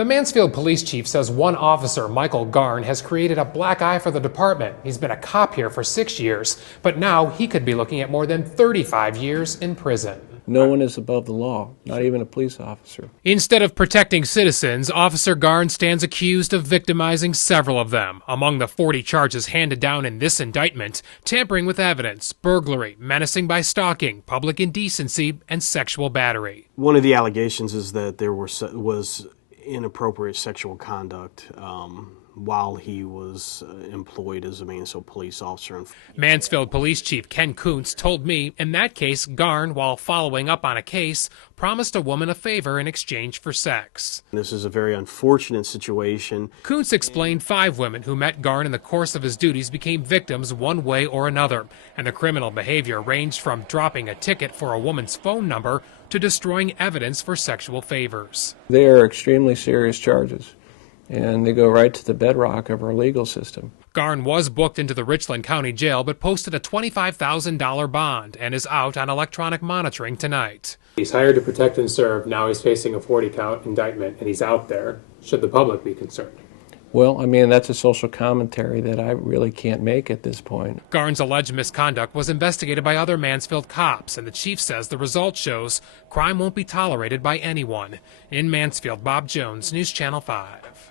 The Mansfield police chief says one officer, Michael Garn, has created a black eye for the department. He's been a cop here for 6 years, but now he could be looking at more than 35 years in prison. No one is above the law, not even a police officer. Instead of protecting citizens, Officer Garn stands accused of victimizing several of them. Among the 40 charges handed down in this indictment, tampering with evidence, burglary, menacing by stalking, public indecency, and sexual battery. One of the allegations is that there was inappropriate sexual conduct while he was employed as a Mansfield police officer. Mansfield Police Chief Ken Kuntz told me in that case, Garn, while following up on a case, promised a woman a favor in exchange for sex. This is a very unfortunate situation. Kuntz explained 5 women who met Garn in the course of his duties became victims one way or another, and the criminal behavior ranged from dropping a ticket for a woman's phone number to destroying evidence for sexual favors. They are extremely serious charges, and they go right to the bedrock of our legal system. Garn was booked into the Richland County Jail but posted a $25,000 bond and is out on electronic monitoring tonight. He's hired to protect and serve. Now he's facing a 40-count indictment, and he's out there. Should the public be concerned? Well, I mean, that's a social commentary that I really can't make at this point. Garn's alleged misconduct was investigated by other Mansfield cops, and the chief says the result shows crime won't be tolerated by anyone. In Mansfield, Bob Jones, News Channel 5.